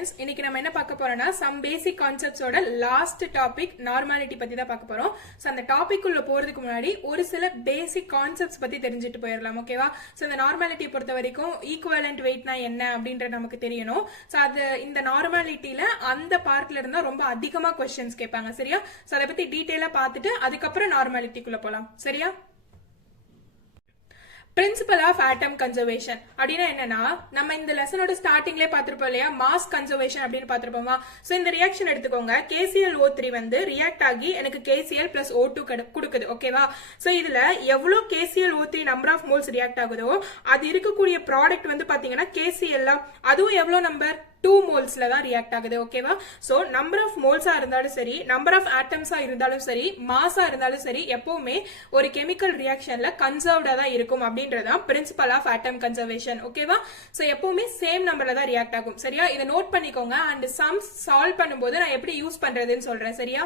Students, இன்னைக்கு நம்ம என்ன பார்க்க போறோம்னா சம் பேசிக் கான்செப்ட்ஸோட லாஸ்ட் டாபிக் நார்மாலிட்டி பத்தி தான் பார்க்க போறோம். சோ அந்த டாபிக் உள்ள போறதுக்கு முன்னாடி ஒரு சில பேசிக் கான்செப்ட்ஸ் பத்தி தெரிஞ்சுட்டு போயிடலாம். ஓகேவா? சோ இந்த நார்மாலிட்டி பொறுத்த வரைக்கும் ஈக்குவலன்ட் வெயிட்னா என்ன அப்படின்றது நமக்கு தெரியணும். சோ அது இந்த நார்மாலிட்டியில அந்த பார்ட்ல இருந்தா ரொம்ப அதிகமா क्वेश्चंस கேட்பாங்க. சரியா? சோ அதை பத்தி டீடைலா பார்த்துட்டு அதுக்கப்புறம் நார்மாலிட்டிக்குள்ள போலாம். சரியா? பிரின்சிபல் ஆஃப் ஆட்டம் கன்சர்வேஷன் அப்படின்னா என்னன்னா, நம்ம இந்த லெசனோட ஸ்டார்டிங்லேயே பார்த்திருப்போம் இல்லையா, மாஸ் கன்சர்வேஷன் அப்படின்னு பார்த்திருப்போமா. சோ இந்த ரியாக்ஷன் எடுத்துக்கோங்க. KClO3 வந்து ரியாக்ட் ஆகி எனக்கு KCl பிளஸ் O2 கொடுக்குது. ஓகேவா? சோ இதுல எவ்வளவு KClO3 number of moles react ஆகுதோ அது இருக்கக்கூடிய ப்ராடக்ட் வந்து பாத்தீங்கன்னா KCl, அதுவும் எவ்வளவு நம்பர் 2 மோல்ஸ்ல தான் ரியாக்ட் ஆகுது. ஓகேவா? சோ நம்பர் ஆஃப் மோல்ஸா இருந்தாலும் சரி, நம்பர் ஆஃப் ஆட்டம்ஸா இருந்தாலும் சரி, மாஸா இருந்தாலும் சரி, எப்பவுமே ஒரு கெமிக்கல் ரியாக்ஷன்ல கன்சர்வ்டா தான் இருக்கும் அப்படின்றதான் பிரின்சிபல் ஆஃப் ஆட்டம் கன்சர்வேஷன். ஓகேவா? சோ எப்பவுமே சேம் நம்பர்ல தான் ரியாக்ட் ஆகும். சரியா? இதை நோட் பண்ணிக்கோங்க. அண்ட் சம்ஸ் சால்வ் பண்ணும்போது நான் எப்படி யூஸ் பண்றதுன்னு சொல்றேன். சரியா?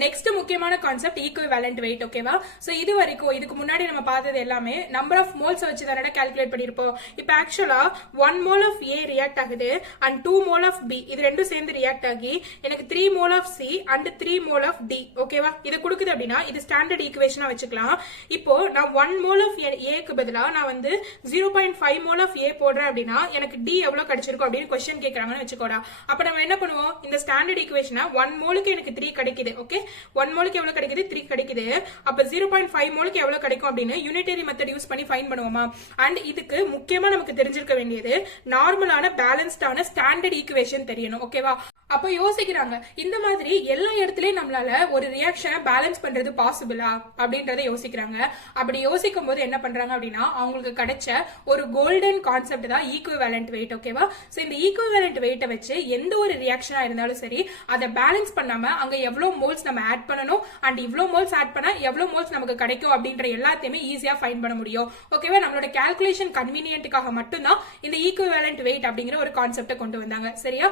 நெக்ஸ்ட் முக்கியமான கான்செப்ட் ஈக்குவலன்ட் வெயிட். ஓகேவா? சோ இது வரைக்கும் இதுக்கு முன்னாடி நம்ம பார்த்தது எல்லாமே நம்பர் ஆஃப் மோல்ஸ் வச்சு தானே கால்குலேட் பண்ணிருப்போம். இப்போ actually 1 mole of A react ஆகுது அண்ட் 2 மோல் ஆஃப் B, இது ரெண்டும் சேர்ந்து ரியாக்ட் ஆகி எனக்கு 3 mole of C and 3 mole of D. ஓகேவா? இது கொடுக்குது அப்படின்னா இது ஸ்டாண்டர்ட் ஈக்குவேஷனா வச்சுக்கலாம். இப்போ நான் 1 மோல் ஆஃப் ஏக்கு பதிலா நான் வந்து 0.5 மோல் ஆஃப் A போடுறேன் அப்படின்னா எனக்கு D எவ்வளவு கிடைச்சிருக்கும் அப்படின்னு क्वेश्चन கேட்கறாங்கன்னு வச்சுக்கோடா. அப்ப நம்ம என்ன பண்ணுவோம், இந்த ஸ்டாண்டர்ட் ஈக்குவேஷனை 1 மோலுக்கு எனக்கு 3 கிடைக்குது. ஓகே, 1 மோலுக்கு எவ்வளவு கிடைக்குது, 3 கிடைக்குது. அப்ப 0.5 மோலுக்கு எவ்வளவு கிடைக்கும் அப்படின்னு யூனிட்டரி மெத்தட் யூஸ் பண்ணி ஃபைண்ட் பண்ணுவோமா. அண்ட் இதுக்கு முக்கியமா நமக்கு தெரிஞ்சிருக்க வேண்டியது நார்மலான பேலன்ஸ்டான ஸ்டாண்டர்ட் ஈக்குவேஷன் தெரியணும். ஓகேவா? அப்ப யோசிக்கிறாங்க, இந்த மாதிரி எல்லா இடத்துலயும் நம்மளால ஒரு ரியாக்ஷனை பேலன்ஸ் பண்றது பாசிபிளா அப்படின்றத யோசிக்கிறாங்க. அப்படி யோசிக்கும் போது என்ன பண்றாங்க அப்படின்னா, அவங்களுக்கு கிடைச்ச ஒரு கோல்டன் கான்செப்ட் தான் ஈக்குவலன்ட் வெயிட். ஓகேவா? சோ இந்த ஈக்குவலன்ட் வெயிட்டை வச்சு எந்த ஒரு ரியாக்ஷனா இருந்தாலும் சரி, அதை பேலன்ஸ் பண்ணாம அங்க எவ்வளவு மோல்ஸ் நம்ம ஆட் பண்ணணும் அண்ட் இவ்வளவு மோல்ஸ் ஆட் பண்ணா எவ்வளவு மோல்ஸ் நமக்கு கிடைக்கும் அப்படின்ற எல்லாத்தையுமே ஈஸியா ஃபைண்ட் பண்ண முடியும். ஓகேவா? நம்மளோட கால்குலேஷன் கன்வீனியன்ட்டுக்காக மட்டும்தான் இந்த ஈக்குவலன்ட் வெயிட் அப்படிங்கிற ஒரு கான்செப்டை கொண்டு வந்தாங்க. சரியா?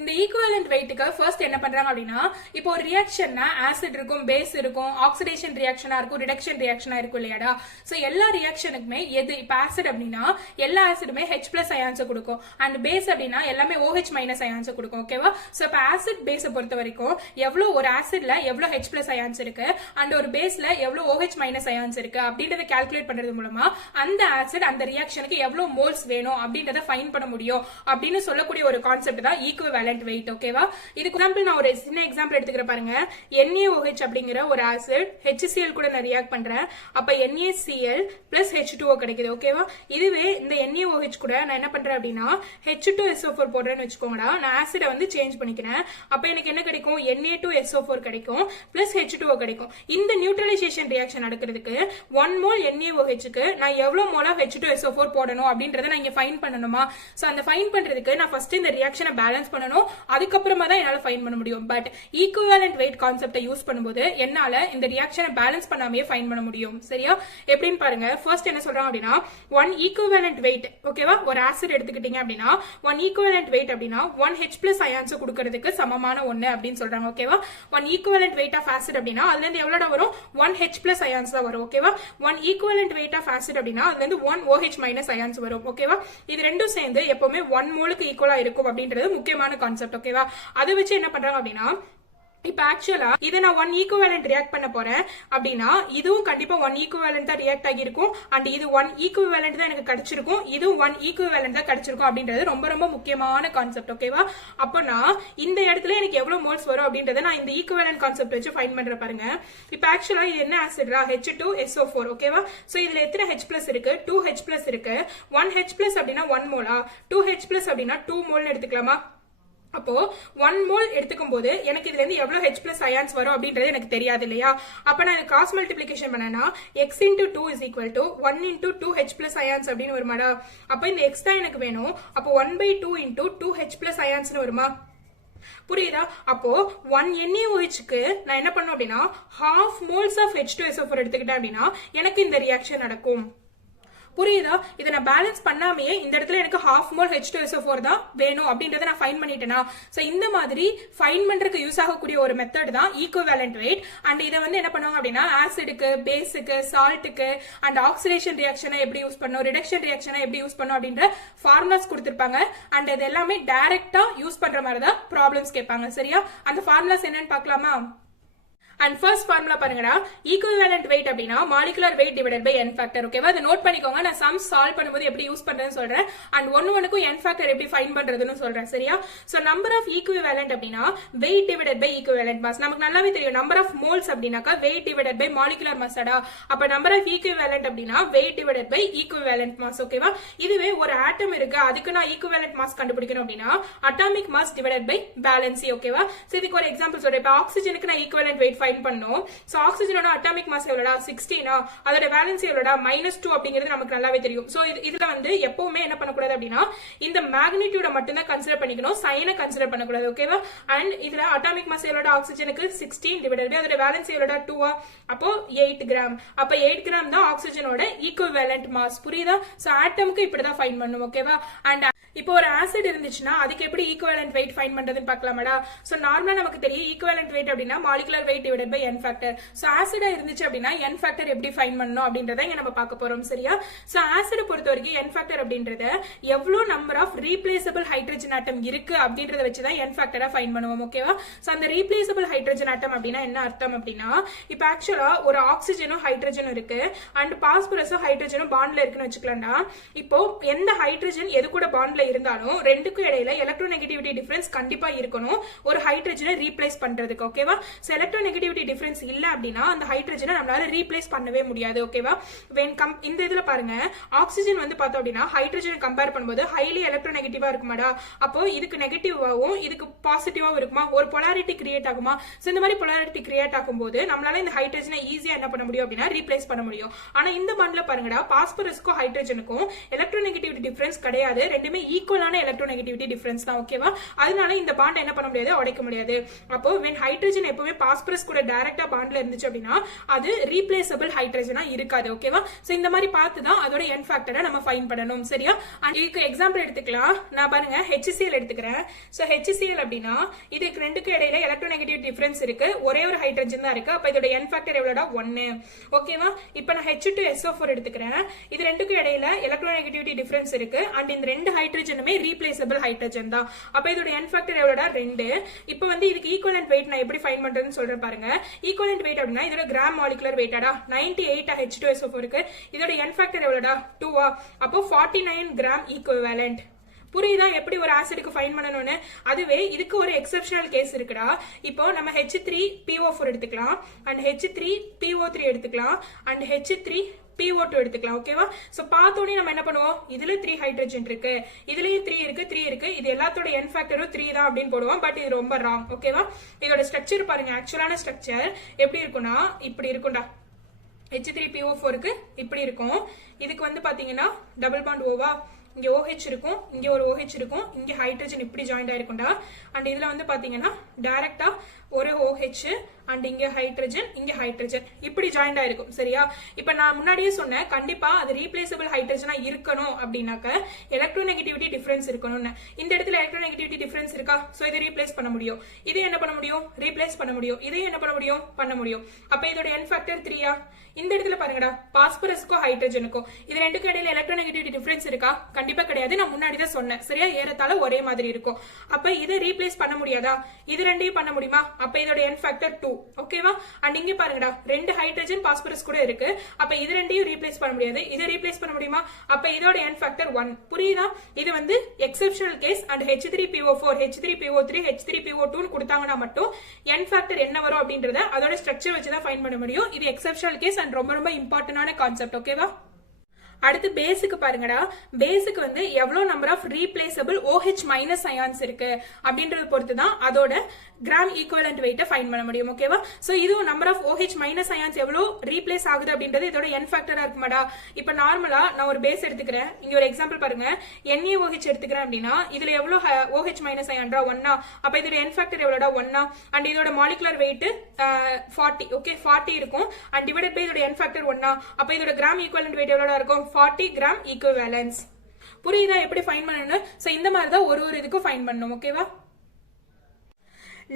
இந்த ஈக்குவலன்ட் வெயிட்டுக்கு ஃபர்ஸ்ட் என்ன பண்றாங்க அப்படின்னா, இப்போ ஒரு ரியாக்ஷன்னா ஆசிட் இருக்கும், பேஸ் இருக்கும், ஆக்சிடேஷன் ரியாக்ஷனா இருக்கும், ரிடக்ஷன் ரியாக்ஷனா இருக்கும் இல்லையாடா. சோ எல்லா ரியாக்ஷனுக்குமே எது, இப்போ ஆசிட் அப்படின்னா எல்லா ஆசிடுமே H+ அயான்ஸ் கொடுக்கும் அண்ட் பேஸ் அப்படின்னா எல்லாமே OH- அயான்ஸ் கொடுக்கும். ஓகேவா? சோ இப்போ ஆசிட் பேஸை பொறுத்த வரைக்கும் எவ்வளவு ஒரு ஆசிட்ல எவ்வளவு H+ அயான்ஸ் இருக்கு அண்ட் ஒரு பேஸ்ல எவ்வளவு OH- அயான்ஸ் இருக்கு அப்படின்றத கால்குலேட் பண்றது மூலமா அந்த ஆசிட் அந்த ரியாக்ஷனுக்கு எவ்வளவு மோல்ஸ் வேணும் அப்படின்றத ஃபைண்ட் பண்ண முடியும் அப்படின்னு சொல்லக்கூடிய ஒரு கான்செப்ட் தான் ஈக்குவலன்ட் வெயிட். ஓகேவா? இதுக்கு எக்ஸாம்பிள் நான் ஒரு சின்ன எக்ஸாம்பிள் எடுத்துக்கிற பாருங்க. NaOH அப்படிங்கிற ஒரு ஆசிட் HCl கூட நான் ரியாக்ட் பண்றேன். அப்ப NaCl பிளஸ் H2O கிடைக்குது. ஓகேவா? இதுவே இந்த NaOH கூட நான் என்ன பண்றேன் அப்படின்னா H2SO4 போடுறேன்னு வச்சுக்கோங்கடா. நான் ஆசிட வந்து சேஞ்ச் பண்ணிக்கிறேன். அப்ப எனக்கு என்ன கிடைக்கும், Na2SO4 கிடைக்கும் பிளஸ் H2O கிடைக்கும். இந்த நியூட்ரலைசேஷன் ரியாக்ஷன் நடக்கிறதுக்கு 1 மோல் NaOHக்கு நான் எவ்வளவு மோல் ஆஃப் H2SO4 போடணும் அப்படின்றத நான் இங்க ஃபைண்ட் பண்ணணுமா. சோ அந்த ஃபைண்ட் பண்றதுக்கு நான் ஃபர்ஸ்ட் இந்த ரியாக்ஷனை பேலன்ஸ் பண்ணணும், அதுக்கப்புறமா தான் என்னால ஃபைண்ட் பண்ண முடியும். பட் ஈக்குவலன்ட் வெயிட் கான்செப்டை யூஸ் பண்ணும்போது என்னால இந்த ரியாக்ஷனை பேலன்ஸ் பண்ணாமே ஃபைண்ட் பண்ண முடியும். சரியா? எப்படின்னு பாருங்க. ஃபர்ஸ்ட் என்ன சொல்றாங்க அப்படின்னா 1 ஈக்குவலன்ட் வெயிட். ஓகேவா? ஒரு ஆசிட் எடுத்துக்கிட்டீங்க அப்படின்னா 1 ஈக்குவலன்ட் வெயிட் அப்படின்னா 1 H+ அயான்ஸ் கொடுக்கிறதுக்கு சமமான 1 அப்படின்னு சொல்றாங்க. ஓகேவா? 1 ஈக்குவலன்ட் வெயிட் ஆஃப் ஆசிட் அப்படின்னா அதுல இருந்து எவ்வளவு வரும், 1 H+ அயான்ஸ் தான் வரும். ஓகேவா? 1 ஈக்குவலன்ட் வெயிட் ஆஃப் ஆசிட் அப்படின்னா அதுல இருந்து 1 OH- அயான்ஸ் வரும். ஓகேவா? இது ரெண்டும் சேர்ந்து எப்பவுமே 1 மோலுக்கு ஈக்குவலா இருக்கும் அப்படின்றது முக்கியமான கான்செப்ட். ஓகேவா? அதை வச்சு என்ன பண்றாங்க அப்படின்னா, இப்ப ஆக்சுவலா இதை நான் 1 ஈக்குவலன்ட் ரியாக்ட் பண்ண போறேன் அப்படின்னா இதுவும் கண்டிப்பா 1 ஈக்குவலன்ட் தான் ரியாக்ட் ஆகிருக்கும் அண்ட் இது 1 ஈக்குவலன்ட் தான் எனக்கு கிடைச்சிருக்கும், இதுவும் 1 ஈக்குவலன்ட் தான் கிடைச்சிருக்கும் அப்படின்றது ரொம்ப ரொம்ப முக்கியமான கான்செப்ட். ஓகேவா? அப்ப நான் இந்த இடத்துல எனக்கு எவ்வளவு மோல்ஸ் வரும் அப்படின்றத நான் இந்த ஈக்குவலன்ட் கான்செப்ட் வச்சு ஃபைண்ட் பண்ற பாருங்க. இப்ப ஆக்சுவலா இது என்ன ஆசிட்ரா, H2SO4. ஓகேவா? சோ இதுல எத்தனை H+ இருக்கு, 2 H+ இருக்கு. 1 H+ அப்படின்னா 1 மோலா, 2 H+ அப்படின்னா 2 மோல்னு எடுத்துக்கலாமா. அப்போ 1 மோல் எடுத்துக்கும் போது எனக்கு இதுல இருந்து எவ்வளவு H+ அயான்ஸ் வரும் அப்படின்றது எனக்கு தெரியாது இல்லையா. அப்ப நான் கிராஸ் மல்டிப்ளிகேஷன் பண்ணனா x into 2 is equal to 1 into 2 H+ ions அப்படின்னு வருமாடா. அப்ப இந்த x தான் எனக்கு வேணும். அப்போ 1/2 into 2 H+ அயான்ஸ்னு வருமா. புரியுதா? அப்போ 1 NaOHக்கு நான் என்ன பண்ணுவேன் அப்படின்னா half moles of H2SO4 எடுத்துக்கிட்டேன் அப்படின்னா எனக்கு இந்த ரியாக்ஷன் நடக்கும். புரியுதா? இதை நான் பேலன்ஸ் பண்ணாமையே இந்த இடத்துல எனக்கு ஹாஃப் மோல் H2SO4 தான் வேணும் அப்படின்றத நான் ஃபைன் பண்ணிட்டேனா. சோ இந்த மாதிரி ஃபைன் பண்றதுக்கு யூஸ் ஆகக்கூடிய ஒரு மெத்தட் தான் ஈக்குவேலன்ட் வெயிட். அண்ட் இதை வந்து என்ன பண்ணுவாங்க அப்படின்னா ஆசிடுக்கு, பேஸுக்கு, சால்ட்டுக்கு அண்ட் ஆக்சிடேஷன் ரியாக்ஷனை எப்படி யூஸ் பண்ணும், ரிடக்ஷன் ரியாக்ஷனை எப்படி யூஸ் பண்ணும் அப்படின்ற ஃபார்முலாஸ் கொடுத்திருப்பாங்க. அண்ட் இது எல்லாமே டைரக்டா யூஸ் பண்ற மாதிரி தான் ப்ராப்ளம்ஸ் கேட்பாங்க. சரியா? அந்த ஃபார்முலாஸ் என்னன்னு பார்க்கலாமா? அண்ட் ஃபர்ஸ்ட் ஃபார்முலா பாருங்கடா, ஈக்குவலன்ட் வெயிட் அப்படின்னா molecular weight divided by n factor. ஓகேவா? அதை நோட் பண்ணிக்கோங்க. நான் சம்ஸ் சால்வ் பண்ணும்போது எப்படி யூஸ் பண்றேன்னு சொல்றேன். அண்ட் ஒன்னுக்கும் n ஃபேக்டர் எப்படி ஃபைண்ட் பண்றதுன்னு சொல்றேன். சரியா? சோ நம்பர் ஆஃப் ஈக்குவலன்ட் அப்படின்னா weight divided by equivalent mass. நமக்கு நல்லாவே தெரியும் நம்பர் ஆஃப் மோல்ஸ் அப்படின்னாக்கா வெயிட் டிவைடட் பை மாலிகுலர் மாஸடா. அப்ப நம்பர் ஆஃப் ஈக்குவலன்ட் அப்படின்னா weight divided by equivalent mass. ஓகேவா? இதுவே ஒரு ஆட்டம் இருக்கு, அதுக்கு நான் ஈக்குவலன்ட் மாஸ் கண்டுபிடிக்கணும் அப்படின்னா atomic mass divided by valency. ஓகேவா? சோ இதுக்கு ஒரு எக்ஸாம்பிள் சொல்றேன். இப்ப ஆக்சிஜனுக்கு நான் ஈக்குவலன்ட் வெயிட் ஃபைண்ட் பண்ணோம். சோ ஆக்சிஜனோட அட்டாமிக் மாஸ் எவ்வளவுடா? 16. அதோட வேலன்சி எவ்வளவுடா? -2 அப்படிங்கிறது நமக்கு நல்லாவே தெரியும். சோ இதுல வந்து எப்பவுமே என்ன பண்ணக்கூடாது அப்படின்னா இந்த மேக்னிடியூட மட்டும் தான் கன்சிடர் பண்ணிக்கணும், சைனை கன்சிடர் பண்ணக்கூடாது. ஓகேவா? அண்ட் இதுல அட்டாமிக் மாஸ் எவ்வளவுடா? ஆக்சிஜனுக்கு 16 டிவைடட் பை அதோட வேலன்சி எவ்வளவுடா? 2. அப்போ 8 கிராம். அப்ப 8 கிராம் தான் ஆக்சிஜனோட ஈக்குவலன்ட் மாஸ். புரியுதா? சோ ஆட்டம்க்கு இப்படிதான் ஃபைண்ட் பண்ணும். ஓகேவா? அண்ட் இப்போ ஒரு ஆசிட் இருந்துச்சுன்னா அதுக்கு எப்படி ஈக்குவலன்ட் வெயிட் ஃபைண்ட் பண்றதுன்னு பார்க்கலாமாடா. சோ நார்மலா நமக்கு தெரியும் ஈக்குவலன்ட் வெயிட் அப்படின்னா molecular weight divided by n factor. So ஆசிடா இருந்துச்சு அப்படின்னா n ஃபேக்டர் எப்படி ஃபைண்ட் பண்ணனும் அப்படின்றத இங்க நம்ம பார்க்க போறோம். சரியா? சோ ஆசிட் பொறுத்த வரைக்கும் n ஃபேக்டர் அப்படின்றத எவ்வளவு number of replaceable hydrogen atom இருக்கு அப்படின்றத வச்சு தான் n ஃபேக்டரா ஃபைண்ட் பண்ணுவோம். ஓகேவா? சோ அந்த ரீப்ளேசபிள் ஹைட்ரஜன் ஆட்டம் அப்படின்னா என்ன அர்த்தம் அப்படின்னா இப்போ ஆக்சுவலா ஒரு ஆக்சிஜனும் ஹைட்ரஜனும் இருக்கு அண்ட் பாஸ்பரஸும் ஹைட்ரஜனும் பாண்ட்ல இருக்குன்னு வச்சுக்கலாம்டா. இப்போ எந்த ஹைட்ரஜன் எது கூட பாண்ட்ல இருந்தாலும் ரெண்டுக்கும் இடையில எலக்ட்ரோநெகட்டிவிட்டி டிஃபரன்ஸ் கண்டிப்பா இருக்கணும் ஒரு ஹைட்ரஜனை ரீப்ளேஸ் பண்றதுக்கு. ஓகேவா? சோ எலக்ட்ரோநெகட்டிவிட்டி டிஃபரன்ஸ் இல்ல அப்படின்னா அந்த ஹைட்ரஜனை நம்மளால ரீப்ளேஸ் பண்ணவே முடியாது. ஓகேவா? இந்த இதுல பாருங்க ஆக்சிஜன் வந்து பார்த்தோம் அப்படின்னா ஹைட்ரஜனை கம்பேர் பண்ணும்போது ஹைலி எலக்ட்ரோநெகட்டிவா இருக்குமாடா. அப்போ இதுக்கு நெகட்டிவாவும் இதுக்கு பாசிட்டிவாவும் இருக்குமா? ஒரு பொலாரிட்டி கிரியேட் ஆகுமா? சோ இந்த மாதிரி பொலாரிட்டி கிரியேட் ஆகும்போது நம்மளால இந்த ஹைட்ரஜனை ஈஸியா என்ன பண்ண முடியும் அப்படின்னா ரீப்ளேஸ் பண்ண முடியும். ஆனா இந்த பாண்ட்ல பாருங்கடா பாஸ்பரஸ்க்கும் ஹைட்ரஜனுக்கும் எலக்ட்ரோநெகட்டிவிட்டி டிஃபரன்ஸ் கிடையாது, ரெண்டுமே ஈக்குவலான எலக்ட்ரோநெகட்டிவிட்டி டிஃபரன்ஸ் தான். ஓகேவா? அதனால இந்த பாண்ட் என்ன பண்ண முடியாது, உடைக்க முடியாது. அப்போ when ஹைட்ரஜன் எப்பவுமே பாஸ்பரஸ் கூட டைரக்டா பாண்ட்ல இருந்துச்சு அப்படின்னா அது ரீப்ளேசபிள் ஹைட்ரஜனா இருக்காது. ஓகேவா? சோ இந்த மாதிரி பார்த்து தான் அதோட n ஃபேக்டரை நம்ம ஃபைண்ட் பண்ணணும். சரியா? இதுக்கு எக்ஸாம்பிள் எடுத்துக்கலாம். நான் பாருங்க HCl எடுத்துக்கிறேன். சோ HCl அப்படின்னா இதுக்கு ரெண்டுக்கு இடையில எலக்ட்ரோநெகட்டிவிட்டி டிஃபரன்ஸ் இருக்கு, ஒரே ஒரு ஹைட்ரஜன் தான் இருக்கு. அப்ப இதோட n ஃபேக்டர் எவ்வளவுடா? 1. ஓகேவா? இப்போ நான் H2SO4 எடுத்துக்கிறேன். இது ரெண்டுக்கு இடையில எலக்ட்ரோநெகட்டிவிட்டி டிஃபரன்ஸ் இருக்கு அண்ட் இந்த ரெண்டு ஹைட்ரஜனுமே ரீப்ளேசபிள் ஹைட்ரஜன் தான். அப்ப இதோட n ஃபேக்டர் எவ்வளவுடா? 2. இப்போ வந்து இதுக்கு ஈக்குவலன்ட் வெயிட் நான் எப்படி ஃபைண்ட் பண்றதுன்னு சொல்றேன் பாருங்க. ஈக்குவலன்ட் வெயிட் அப்படின்னா இதோட கிராம் மாலிகுலர் வெயிட்டாடா 98 H2SO4 இருக்கு. இதோட n ஃபேக்டர் எவ்வளவுடா? 2. அப்போ 49 கிராம் ஈக்குவலன்ட். புரியுதா எப்படி ஒரு ஆசிடுக்கு ஃபைண்ட் பண்ணணும்னு? அதுவே இதுக்கு ஒரு எக்ஸெப்ஷனல் கேஸ் இருக்குடா. இப்போ நம்ம H3PO4 எடுத்துக்கலாம் அண்ட் H3PO3 எடுத்துக்கலாம் அண்ட் H3PO2 எடுத்துக்கலாம். ஓகேவா? சோ பார்த்தோனே நம்ம என்ன பண்ணுவோம், இதுல 3 ஹைட்ரஜன் இருக்கு, இதுலயும் 3 இருக்கு, இது எல்லாத்தோட n ஃபேக்டரும் 3 தான் அப்படின்னு போடுவோம். பட் இது ரொம்ப ராங். ஓகேவா? இதோட ஸ்ட்ரக்சர் பாருங்க, ஆக்சுவலான ஸ்ட்ரக்சர் எப்படி இருக்கும்னா இப்படி இருக்கும்டா. H3PO4க்கு இப்படி இருக்கும். இதுக்கு வந்து பாத்தீங்கன்னா டபுள் பாண்ட் ஓவா, இங்க OH இருக்கும், இங்க ஒரு OH இருக்கும், இங்க ஹைட்ரஜன் இப்படி ஜாயிண்ட் ஆயிருக்கும்டா. அண்ட் இதுல வந்து பாத்தீங்கன்னா டைரக்டா ஒரு OH அண்ட் இங்க ஹைட்ரஜன் இப்படி ஜாயிண்ட் ஆயிருக்கும். சரியா? இப்ப நான் முன்னாடியே சொன்னேன் கண்டிப்பா அது ரீப்ளேசபிள் ஹைட்ரஜனா இருக்கணும் அப்படின்னாக்க எலக்ட்ரோநெகட்டிவிட்டி டிஃபரன்ஸ் இருக்கணும்னு. இந்த இடத்துல எலக்ட்ரோநெகட்டிவிட்டி டிஃபரன்ஸ் இருக்கா? சோ இதை ரீப்ளேஸ் பண்ண முடியும். இதை என்ன பண்ண முடியும்? ரீப்ளேஸ் பண்ண முடியும். இதை என்ன பண்ண முடியும்? பண்ண முடியும். அப்ப இதோட n ஃபேக்டர் 3. இந்த இடத்துல பாருங்கடா பாஸ்பரஸ்க்கும் ஹைட்ரஜனுக்கும் இது ரெண்டுக்கு இடையில எலக்ட்ரோநெகட்டிவிட்டி டிஃபரன்ஸ் இருக்கா? கண்டிப்பா கிடையாது. நான் முன்னாடி தான் சொன்னேன். சரியா? ஏறத்தாழ ஒரே மாதிரி இருக்கும். அப்ப இதை ரீப்ளேஸ் பண்ண முடியாதா? இது ரெண்டையும் பண்ண முடியுமா? அப்ப இதோட n ஃபேக்டர் 2. ஓகேவா? அண்ட் இங்க பாருங்கடா 2 ஹைட்ரஜன் பாஸ்பரஸ் கூட இருக்கு. அப்ப இது ரெண்டையும் ரீப்ளேஸ் பண்ண முடியாது. இதை ரீப்ளேஸ் பண்ண முடியுமா? அப்ப இதோட n ஃபேக்டர் 1. புரியுதா? இது வந்து exceptional case. And H3PO4, H3PO3, H3PO2 கொடுத்தாங்கன்னா மட்டும் n ஃபேக்டர் என்ன வரும் அப்படின்றத அதோட ஸ்ட்ரக்சர் வச்சு தான் ஃபைண்ட் பண்ண முடியும். இது எக்ஸெப்ஷனல் கேஸ் அண்ட் ரொம்ப ரொம்ப இம்பார்ட்டன்டான கான்செப்ட். ஓகேவா? அடுத்து பேஸுக்கு பாருங்கடா. பேஸுக்கு வந்து எவ்வளவு number of replaceable OH minus ions இருக்கு அப்படின்றது பொறுத்து தான் அதோட கிராம் ஈக்குவலன்ட் வெயிட்ட ஃபைண்ட் பண்ண முடியும். ஓகேவா? சோ இதுவும் number of OH minus ions எவ்வளவு ரீப்ளேஸ் ஆகுது அப்படின்றது இதோட n ஃபேக்டரா இருக்குமாடா. இப்ப நார்மலா நான் ஒரு பேஸ் எடுத்துக்கிறேன். இங்க ஒரு எக்ஸாம்பிள் பாருங்க. NaOH எடுத்துக்கிறேன் அப்படின்னா இதுல எவ்வளவு OH மைனஸ் அயான்டா? 1. அப்ப இதோட n ஃபேக்டர் எவ்வளவுடா? 1. அண்ட் இதோட மாலிகுலர் வெயிட் 40. ஓகே, 40 இருக்கும். அண்ட் டிவைடட் பை இதோட n ஃபேக்டர் 1. அப்ப இதோட கிராம் ஈக்குவலன்ட் வெயிட் எவ்வளவு இருக்கும்? 40 கிராம் ஈக்குவேலன்ஸ். புரியுதா எப்படி ஃபைண்ட் பண்ணணும்? சோ இந்த மாதிரி தான் ஒரு இதுக்கும் ஃபைண்ட் பண்ணணும். ஓகேவா?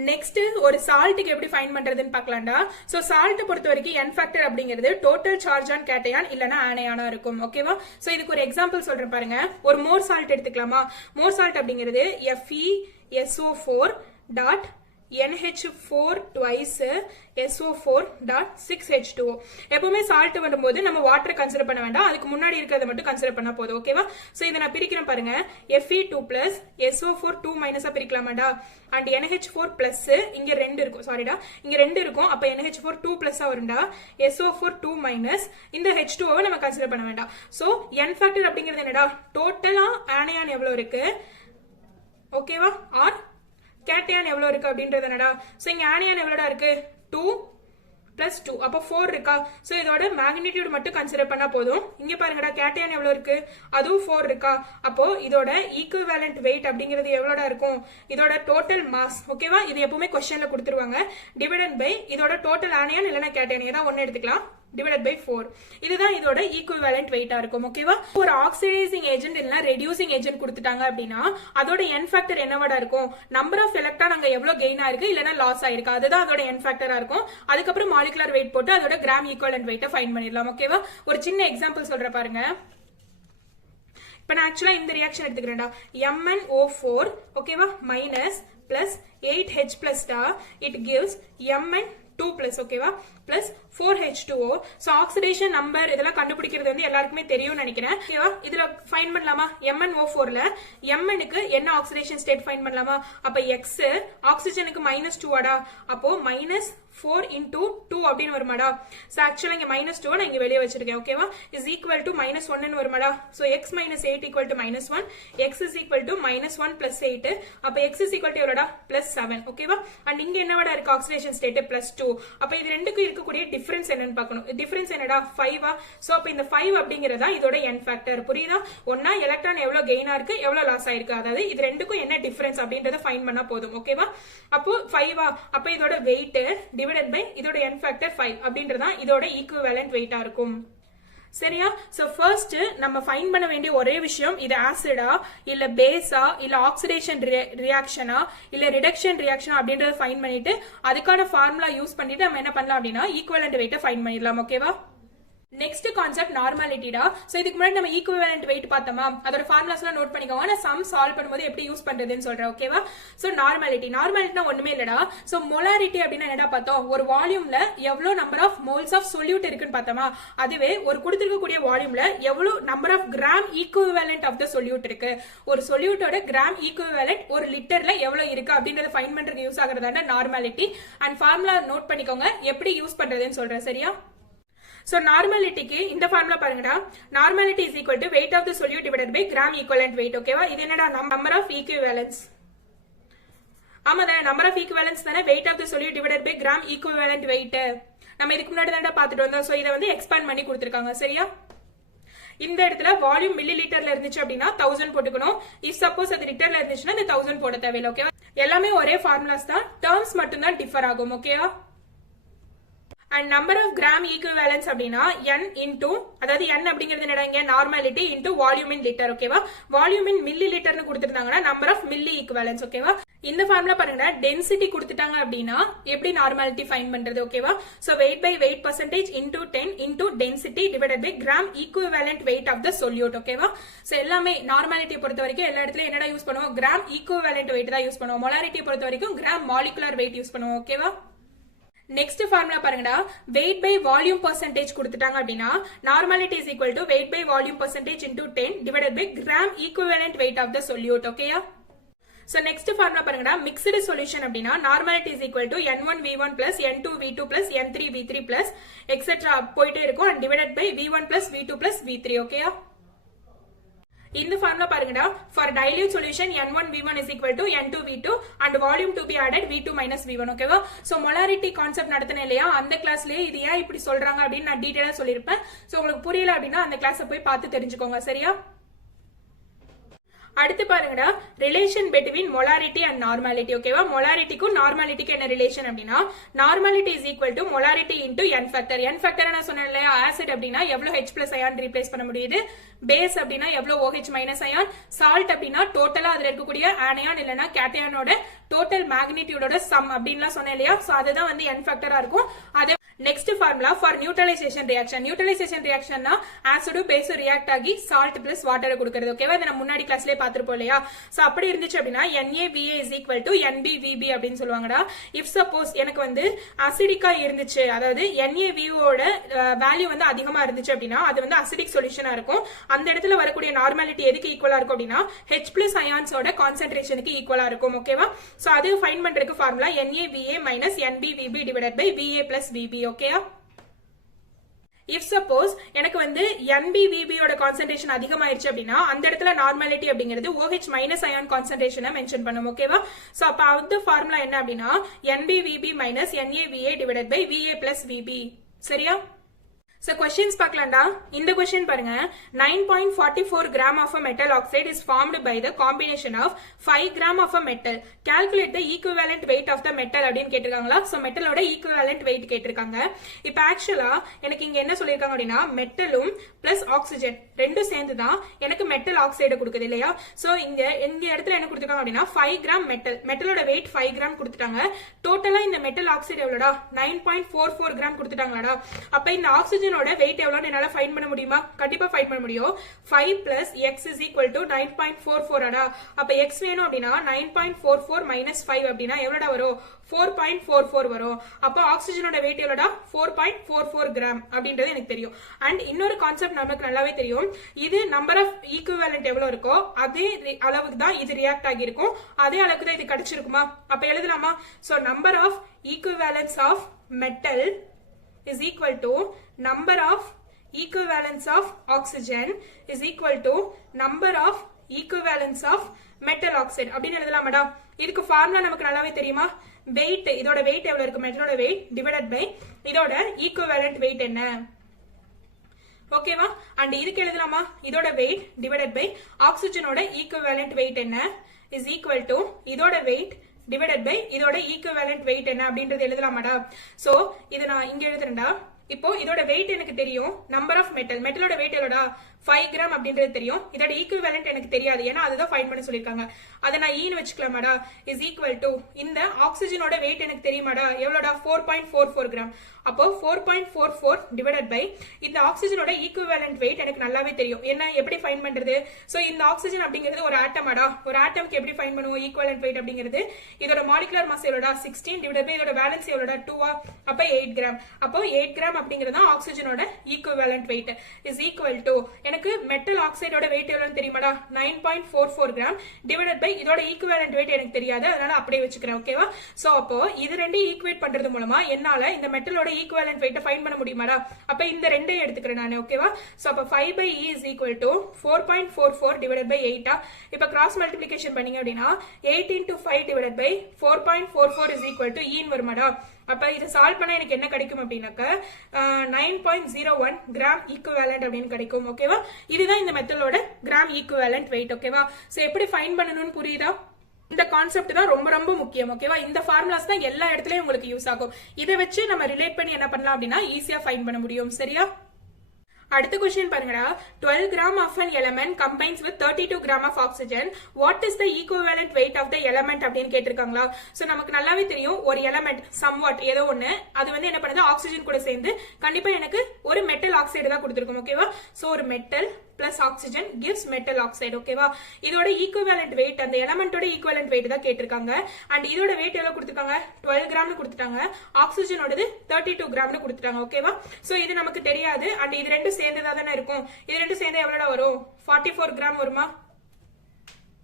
நெக்ஸ்ட் ஒரு சால்ட்டுக்கு எப்படி ஃபைண்ட் பண்றதுன்னு பார்க்கலாம்டா. சோ சால்ட் பொறுத்த வரைக்கும் n ஃபேக்டர் அப்படிங்கிறது டோட்டல் சார்ஜ் ஆன் கேட்டையான் இல்லனா ஆனையானா இருக்கும். ஓகேவா? சோ இதுக்கு ஒரு எக்ஸாம்பிள் சொல்றேன் பாருங்க. ஒரு மோர் சால்ட் எடுத்துக்கலாமா? மோர் சால்ட் அப்படிங்கிறது FeSO4 dot NH4 twice SO4 dot 6H2O. எப்பவுமே சால்ட் வரும்போது நம்ம வாட்டர் கன்சிடர் பண்ண வேண்டாம், அதுக்கு முன்னாடி இருக்கிறத மட்டும் கன்சிடர் பண்ணா போதும். ஓகேவா? சோ இதை நான் பிரிக்கிறேன் பாருங்க. Fe2 பிளஸ் SO4 2 மைனஸா பிரிக்கலாமாடா. அண்ட் NH4 பிளஸ் இங்க 2 இருக்கும். சாரிடா, இங்க 2 இருக்கும். அப்ப NH4 2 பிளஸா வரும்டா. SO4 2 மைனஸ் இந்த H2O நம்ம கன்சிடர் பண்ண வேண்டாம். சோ n ஃபேக்டர் அப்படிங்கிறது என்னடா? டோட்டலா ஆனையான் எவ்வளவு இருக்கு, ஓகேவா, ஆர் கேட்டையான் எவ்வளவு இருக்கு அப்படின்றது என்னடா. சோ இங்க ஆனையான் எவ்வளவுடா இருக்கு? 2 பிளஸ் 2, அப்ப 4 இருக்கா. சோ இதோட மேக்னிடியூட் மட்டும் கன்சிடர் பண்ணா போதும். இங்க பாருங்கடா, கேட்டையான் எவ்வளவு இருக்கு? அதுவும் 4 இருக்கா. அப்போ இதோட ஈக்குவேலன்ட் வெயிட் அப்படிங்கிறது எவ்வளோடா இருக்கும்? இதோட டோட்டல் மாஸ். ஓகேவா? இது எப்பவுமே क्वेश्चनல கொடுத்துருவாங்க. டிவைடட் பை இதோட டோட்டல் ஆனையான் இல்லனா கேட்டையான் ஏதாவது ஒன்னு எடுத்துக்கலாம். Divided by 4. இதுதான் இதோட ஈக்குவேலன்ட் வெயிட்டா இருக்கும். ஓகேவா? ஒரு ஆக்சிடைசிங் ஏஜென்ட் இல்லனா ரெடியூசிங் ஏஜென்ட் கொடுத்துட்டாங்க அப்படின்னா அதோட n ஃபேக்டர் என்னவா இருக்கும்? நம்பர் ஆஃப் எலக்ட்ரான் அங்க எவ்வளவு கெயின் ஆயிருக்கு இல்லனா லாஸ் ஆயிருக்கு, அதுதான் அதோட n ஃபேக்டரா இருக்கும். அதுக்கப்புறம் மாலிகுலர் வெயிட் போட்டு அதோட கிராம் ஈக்குவலன்ட் வெயிட்ட ஃபைண்ட் பண்ணிடலாம். ஓகேவா? ஒரு சின்ன எக்ஸாம்பிள் சொல்ற பாருங்க. இப்ப நான் ஆக்சுவலா இந்த ரியாக்ஷன் எடுத்துக்கிறேன்டா. MnO4 ஓகேவா மைனஸ் பிளஸ் 8H பிளஸ் டா இட் கிவ்ஸ் Mn2 பிளஸ் ஓகேவா plus 4H2O. So oxidation number இதெல்லாம் கண்டுபிடிக்கிறது வந்து எல்லாருக்குமே தெரியும்னு நினைக்கிறேன். ஓகேவா? இதுல ஃபைண்ட் பண்ணலாமா? MnO4ல Mnக்கு என்ன ஆக்சிடேஷன் ஸ்டேட் ஃபைண்ட் பண்ணலாமா? அப்ப X ஆக்சிஜனுக்கு -2 ஆடா. அப்போ -4 into 2 அப்படின்னு வருமாடா. சோ ஆக்சுவலா இங்க -2 நான் இங்க வெளியே வச்சிருக்கேன். ஓகேவா? இஸ் ஈக்குவல் டு -1 ன்னு வருமாடா. So x - 8 equal to -1, x is equal to -1 plus 8. அப்ப x இஸ் ஈக்குவல் டு எவ்வளோடா? +7. ஓகேவா? அண்ட் இங்க என்னவடா இருக்கு? Oxidation state +2. அப்ப இது ரெண்டுக்கும் இருக்கக்கூடிய டிஃபரன்ஸ் என்னன்னு பார்க்கணும். டிஃபரன்ஸ் என்னடா? 5. சோ அப்ப இந்த 5 அப்படிங்கறதா இதோட n ஃபேக்டர். புரியுதா? ஒன்னா எலக்ட்ரான் எவ்வளவு கெயின் ஆயிருக்கு, எவ்வளவு லாஸ் ஆயிருக்கு, அதாவது இது ரெண்டுக்கும் என்ன டிஃபரன்ஸ் அப்படின்றத ஃபைண்ட் பண்ணா போதும். ஓகேவா? அப்போ 5 அப்ப இதோட வெயிட் டிவைடட் பை இதோட n ஃபேக்டர் 5 அப்படின்றதா இதோட ஈக்குவேலன்ட் வெயிட்டா இருக்கும். சரியா? சோ ஃபர்ஸ்ட் நம்ம ஃபைண்ட் பண்ண வேண்டிய ஒரே விஷயம், இது ஆசிடா இல்ல பேஸா இல்ல ஆக்சிடேஷன் ரியாக்ஷனா இல்ல ரிடக்ஷன் ரியாக்ஷனா அப்படின்றத ஃபைண்ட் பண்ணிட்டு அதுக்கான ஃபார்முலா யூஸ் பண்ணிட்டு நம்ம என்ன பண்ணலாம் அப்படின்னா ஈக்குவலன்ட் வெயிட்ட ஃபைண்ட் பண்ணிடலாம். ஓகேவா? Next concept நார்மாலிட்டிடா. சோ இதுக்கு முன்னாடி நம்ம ஈக்குவேலன்ட் வெயிட் பார்த்தோமா, அதோட ஃபார்முலாஸ்லாம் நோட் பண்ணிக்கோங்க. நான் சம் சால்வ் பண்ணும்போது எப்படி யூஸ் பண்றதுன்னு சொல்றேன். ஓகேவா? சோ நார்மாலிட்டினா ஒண்ணுமே இல்லடா. சோ மோலாரிட்டி அப்படின்னா என்னடா பார்த்தோம்? ஒரு வால்யூம்ல எவ்வளவு number of moles of solute இருக்குன்னு பார்த்தோமா, அதுவே ஒரு கொடுத்திருக்கக்கூடிய வால்யூம்ல எவ்வளவு number of gram equivalent of the solute இருக்கு. ஒரு சொல்யூட்டோட கிராம் ஈக்குவேலன்ட் ஒரு லிட்டர்ல எவ்வளவு இருக்கு அப்படின்றத ஃபைண்ட் பண்றதுக்கு யூஸ் ஆகுறதான நார்மாலிட்டி. அண்ட் ஃபார்முலா நோட் பண்ணிக்கோங்க, எப்படி யூஸ் பண்றதுன்னு சொல்றேன். சரியா? So நார்மாலிட்டிக்கு இந்த ஃபார்முலா பாருங்கடா. Normality is equal to weight of the solute divided by gram equivalent weight. ஓகேவா? இது என்னடா? Number of equivalents. ஆமா தானே, நம்பர் ஆஃப் ஈக்குவேலன்ஸ் தானே weight of the solute divided by gram equivalent weight. நம்ம இதுக்கு முன்னாடி தான்டா பார்த்துட்டு வந்தோம். சோ இதை வந்து எக்ஸ்பேண்ட் பண்ணி கொடுத்திருக்காங்க. சரியா? இந்த இடத்துல வால்யூம் மில்லி லிட்டர்ல இருந்துச்சு அப்படின்னா 1000 போட்டுக்கணும். இஃப் சப்போஸ் அது லிட்டர்ல இருந்துச்சுன்னா அது 1000 போட தேவையில்லை. ஓகேவா? எல்லாமே ஒரே ஃபார்முலாஸ் தான், டேர்ம்ஸ் மட்டும் தான் டிஃபர் ஆகும். ஓகேவா? And number of gram equivalence அப்படின்னா n இன்டூ, அதாவது n அப்படிங்கிறது என்னடா? Normality into volume in litre. ஓகேவா? வால்யூம் இன் மில்லி லிட்டர்னு கொடுத்துருந்தாங்கன்னா நம்பர் ஆஃப் மில்லி ஈக்குவேலன்ஸ். ஓகேவா? இந்த ஃபார்முலா பாருங்க, டென்சிட்டி கொடுத்துட்டாங்க அப்படின்னா எப்படி நார்மாலிட்டி ஃபைண்ட் பண்றது? ஓகேவா? So weight by weight percentage into 10 into density divided by gram equivalent weight of the solute. ஓகேவா? சோ எல்லாமே நார்மாலிட்டி பொறுத்த வரைக்கும் எல்லா இடத்துலயும் என்னடா யூஸ் பண்ணுவோம்? கிராம் ஈக்குவேலன்ட் வெயிட் தான் யூஸ் பண்ணுவோம். மொலாரிட்டி பொறுத்த வரைக்கும் கிராம் மாலிகுலர் வெயிட் யூஸ் பண்ணுவோம். ஓகேவா? நெக்ஸ்ட் ஃபார்முலா பாருங்கடா, வெயிட் பை வால்யூம் பர்சன்டேஜ் கொடுத்துட்டாங்க அப்படின்னா normality is equal to weight by volume percentage into 10 divided by gram equivalent weight of the solute. ஓகேயா? சோ நெக்ஸ்ட் ஃபார்முலா பாருங்கடா, mixed solution அப்படின்னா normality is equal to n1v1 plus n2v2 plus n3v3 plus etcetera போயிட்டே இருக்கும் and divided by v1 plus v2 plus v3. ஓகேயா? இந்த formula பாருங்கடா, for dilute solution n1v1 is equal to n2v2 and volume to be added v2 minus v1. ஓகேவா? So molarity concept நடத்தினேன் இல்லையா, அந்த கிளாஸ்லயே இது ஏன் இப்படி சொல்றாங்க அப்படின்னு நான் டீடைலா சொல்லிருப்பேன். சோ உங்களுக்கு புரியல அப்படின்னா அந்த கிளாஸை போய் பார்த்து தெரிஞ்சுக்கோங்க. சரியா? அடுத்து பாருங்கடா relation between molarity and normality. ஓகேவா, மொலாரிட்டிக்கும் நார்மாலிட்டிக்கு என்ன ரிலேஷன் அப்படின்னா normality is equal to molarity into n factor. n factor நான் சொன்னேன் இல்லையா, ஆசிட் அப்படின்னா எவ்வளவு H பிளஸ் அயான் ரீப்ளேஸ் பண்ண முடியுது, பேஸ் அப்படின்னா எவ்வளவு OH மைனஸ் அயான், சால்ட் அப்படின்னா டோட்டலா அதுல இருக்கக்கூடிய ஆனயான் இல்லனா கேட்டயானோட டோட்டல் மேக்னிடியூடோட சம் அப்படின்லாம் சொன்னேன் இல்லையா. சோ அதுதான் வந்து n ஃபேக்டரா இருக்கும். அது next formula for neutralisation reaction. Neutralisation ரியாக்ஷன்னா ஆசிடும் பேஸும் ரியாக்ட் ஆகி சால்ட் பிளஸ் வாட்டரை கொடுக்கிறது. ஓகேவா, இதை நம்ம முன்னாடி கிளாஸ்லயே பாத்துருப்போம் இல்லையா. சோ அப்படி இருந்துச்சு அப்படின்னா NaVa is equal to NbVb அப்படின்னு சொல்லுவாங்கடா. இஃப் சப்போஸ் எனக்கு வந்து அசிடிக்கா இருந்துச்சு, அதாவது NaVoட வேல்யூ வந்து அதிகமா இருந்துச்சு அப்படின்னா அது வந்து அசிடிக் சொல்யூஷனா இருக்கும். அந்த இடத்துல வரக்கூடிய நார்மாலிட்டி எதுக்கு ஈக்குவலா இருக்கும் அப்படின்னா H பிளஸ் அயான்ஸோட கான்சென்ட்ரேஷனுக்கு ஈக்குவலா இருக்கும். ஓகேவா, சோ அது ஃபைண்ட் பண்றதுக்கு formula NaVa minus NbVb divided by Va plus Vb. ஓகேயா, இஃப் சப்போஸ் எனக்கு வந்து NbVb யோட கான்சென்ட்ரேஷன் அதிகமாயிருச்சு அப்படின்னா அந்த இடத்துல நார்மாலிட்டி அப்படிங்கிறது OH மைனஸ் அயான் கான்சென்ட்ரேஷனை மென்ஷன் பண்ணும். ஓகேவா, சோ அப்ப அந்த ஃபார்முலா என்ன அப்படின்னா NbVb minus NaVa divided by Va plus Vb. சரியா, So questions பார்க்கலாம்டா. இந்த question பாருங்க, 9.44 gram of a metal oxide is formed by the combination of 5 gram of a metal. Calculate the equivalent weight of the metal அப்படின்னு கேட்டிருக்காங்களா. So metalோட equivalent weight கேட்டிருக்காங்க. இப்ப ஆக்சுவலா எனக்கு இங்க என்ன சொல்லிருக்காங்க அப்படின்னா மெட்டலும் பிளஸ் ஆக்சிஜன் ரெண்டும் சேர்ந்து தான் எனக்கு மெட்டல் ஆக்சைடு கொடுக்குது இல்லையா. சோ இங்க இடத்துல என்ன கொடுத்திருக்காங்க அப்படின்னா 5 கிராம் மெட்டல், மெட்டலோட வெயிட் 5 கிராம் கொடுத்துட்டாங்க. டோட்டலா இந்த மெட்டல் ஆக்சைடு எவ்வளோடா 9.44 கிராம் கொடுத்துட்டாங்களாடா. அப்ப இந்த ஆக்சிஜன் வெயிட் எவ்வளவு என்னால ஃபைண்ட் பண்ண முடியுமா? கண்டிப்பா ஃபைண்ட் பண்ண முடியும். 5 plus x is equal to 9.44 அடா. அப்ப x வேணும் அப்படின்னா 9.44 minus 5 அப்படின்னா எவ்வளவுடா வரும்? 4.44 வரும். அப்ப ஆக்சிஜனோட வெயிட் எவ்வளவுடா 4.44 கிராம் அப்படின்றது எனக்கு தெரியும். அண்ட் இன்னொரு கான்செப்ட் நமக்கு நல்லாவே தெரியும், இது நம்பர் ஆஃப் ஈக்குவலன்ட் எவ்வளவு இருக்கோ அதே அளவுக்கு தான் இது ரியாக்ட் ஆகி இருக்கும், அதே அளவுக்கு தான் இது கிடைச்சிருக்குமா? அப்ப எழுதலாமா? So number of equivalence of metal is equal to number of equivalence of oxygen is equal to number of equivalence of metal oxide அப்படின்னு எழுதலாமாடா. இதுக்கு ஃபார்முலா நமக்கு நல்லாவே தெரியுமா? வெயிட், இதோட வெயிட் எவ்வளவு இருக்கு மெட்டலோட வெயிட் டிவைடட் பை இதோட ஈக்குவலன்ட் வெயிட் என்ன. ஓகேவா, அண்ட் இதுக்கு எழுதலாமா? இதோட வெயிட் டிவைடட் பை ஆக்சிஜனோட ஈக்குவலன்ட் வெயிட் என்ன is equal to இதோட வெயிட் divided by இதோட equivalent weight என்ன அப்படின்றது எழுதலாமாடா. சோ இது நான் இங்க எழுதுறேன்டா. இப்போ இதோட weight எனக்கு தெரியும், நம்பர் ஆஃப் மெட்டலோட weight எவ்வளோடா 5 கிராம் அப்படின்றது தெரியும். இதோட ஈக்குவலன்ட் எனக்கு தெரியாது, ஏன்னா அதுதான் ஃபைண்ட் பண்ண சொல்லிருக்காங்க. அதை நான் ஈன்னு வச்சுக்கலாமாடா. இஸ் ஈக்குவல் டு இந்த ஆக்சிஜனோட வெயிட் எனக்கு தெரியுமாடா எவ்வளோடா 4.44 கிராம். அப்போ 4.44 டிவைடட் பை இந்த ஆக்சிஜனோட ஈக்குவலன்ட் வெயிட் எனக்கு நல்லாவே தெரியும். என்ன எப்படி ஃபைண்ட் பண்றது? சோ இந்த ஆக்சிஜன் அப்படிங்கிறது ஒரு ஆட்டமாடா. ஒரு ஆட்டம்க்கு எப்படி ஃபைண்ட் பண்ணுவோம் ஈக்குவலன்ட் வெயிட் அப்படிங்கிறது? இதோட மாலிகுலர் மாஸ் எவ்வளோடா 16 டிவைடட் பை இதோட வேலன்ஸ் எவ்வளோடா 2 அப்ப 8 கிராம். அப்போ 8 கிராம் அப்படிங்கிறது தான் ஆக்சிஜனோட equivalent weight is equal to எனக்கு மெட்டல் ஆக்சைடோட வெயிட் எவ்வளவுன்னு தெரியுமாடா 9.44 கிராம் டிவைடட் பை இதோட ஈக்குவலன்ட் வெயிட் எனக்கு தெரியாது, அதனால அப்படியே வச்சுக்கிறேன். ஓகேவா, சோ அப்போ இது ரெண்டையும் ஈக்குவேட் பண்றது மூலமா என்னால இந்த மெட்டலோட ஈக்குவலன்ட் வெயிட் ஃபைண்ட் பண்ண முடியுமாடா. அப்ப இந்த ரெண்டையும் எடுத்துக்கிறேன் நான். ஓகேவா, சோ அப்ப 5/E is equal to 4.44 divided by 8. இப்ப கிராஸ் மல்டிப்ளிகேஷன் பண்ணீங்க அப்படின்னா 8 into 5 divided by 4.44 is equal to E வருமாடா. அப்ப இதை சால்வ் பண்ண எனக்கு என்ன கிடைக்கும் அப்படின்னாக்க 9.01 கிராம் ஈக்குவலன்ட் அப்படின்னு கிடைக்கும். ஓகேவா, இதுதான் இந்த மெத்தலோட கிராம் ஈக்குவலன்ட் வெயிட். ஓகேவா, சோ எப்படி ஃபைண்ட் பண்ணணும்னு புரியுதா? இந்த கான்செப்ட் தான் ரொம்ப ரொம்ப முக்கியம். ஓகேவா, இந்த ஃபார்முலாஸ் தான் எல்லா இடத்துலயும் உங்களுக்கு யூஸ் ஆகும். இதை வச்சு நம்ம ரிலேட் பண்ணி என்ன பண்ணலாம் அப்படின்னா ஈஸியா ஃபைண்ட் பண்ண முடியும். சரியா, அடுத்த क्वेश्चन பாருங்கடா. 12 gram of an element combines with 32 gram of oxygen. What is the equivalent weight of the element அப்படின்னு கேட்டிருக்காங்களா. சோ நமக்கு நல்லாவே தெரியும், ஒரு எலமெண்ட் somewhat ஏதோ ஒண்ணு அது வந்து என்ன பண்ணுது ஆக்சிஜன் கூட சேர்ந்து கண்டிப்பா எனக்கு ஒரு மெட்டல் ஆக்சைடு தான் கொடுத்திருக்கும். ஓகேவா, சோ ஒரு metal plus oxygen gives metal oxide. ஓகேவா, இதோட ஈக்குவலன்ட் வெயிட் அந்த எலமெண்டோட ஈக்குவலன்ட் வெயிட் தான் கேட்டிருக்காங்க. அண்ட் இதோட வெயிட் எவ்வளவு கொடுத்திருக்காங்க 12 கிராம்னு கொடுத்துட்டாங்க. ஆக்சிஜனோடது 32 கிராம்னு கொடுத்துட்டாங்க. ஓகேவா, சோ இது நமக்கு தெரியாது. அண்ட் இது ரெண்டும் சேர்ந்ததா தானே இருக்கும். இது ரெண்டும் சேர்ந்தா எவ்வளவு வரும் 44 கிராம் வருமா?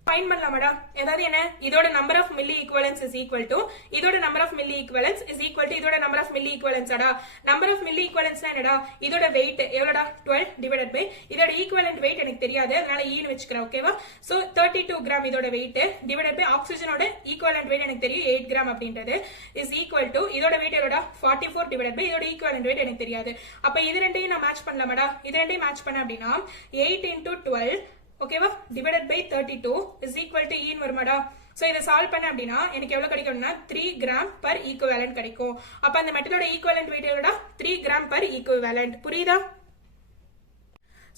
ஃபைண்ட் பண்ணலாமாடா. அதாவது என்ன, இதோட number of milli equivalence is equal to இதோட number of milli equivalence is equal to இதோட நம்பர் ஆஃப் மில்லி ஈக்குவலன்ஸ். அடா நம்பர் ஆஃப் மில்லி ஈக்குவலன்ஸ் என்னடா இதோட வெயிட் எவ்வளோடா 12 டிவைடட் பை இதோட ஈக்குவலன்ட் வெயிட் எனக்கு தெரியாது, அதனால ஈன்னு வச்சுக்கிறேன். ஓகேவா, சோ 32 கிராம் இதோட வெயிட் டிவைடட் பை ஆக்சிஜனோட ஈக்குவலன்ட் வெயிட் எனக்கு தெரியும் 8 கிராம் அப்படின்றது இஸ் ஈக்குவல் டு இதோட வெயிட் எவ்வளோடா 44 டிவைடட் பை இதோட ஈக்குவலன்ட் வெயிட் எனக்கு தெரியாது. அப்ப இது ரெண்டையும் நான் மேட்ச் பண்ணலாமாடா. இது ரெண்டையும் மேட்ச் பண்ண அப்படின்னா 8 into 12 ஓகேவா divided by 32 is equal to ஈன்னு வருமாடா. சோ இதை சால்வ் பண்ண அப்படின்னா எனக்கு எவ்வளவு கிடைக்கும்னா 3 கிராம் பர் ஈக்குவேலன்ட் கிடைக்கும். அப்ப அந்த மெட்டலோட ஈக்குவேலன்ட் வெயிட் எவ்வளோடா 3 கிராம் பர் ஈக்குவேலன்ட். புரியுதா?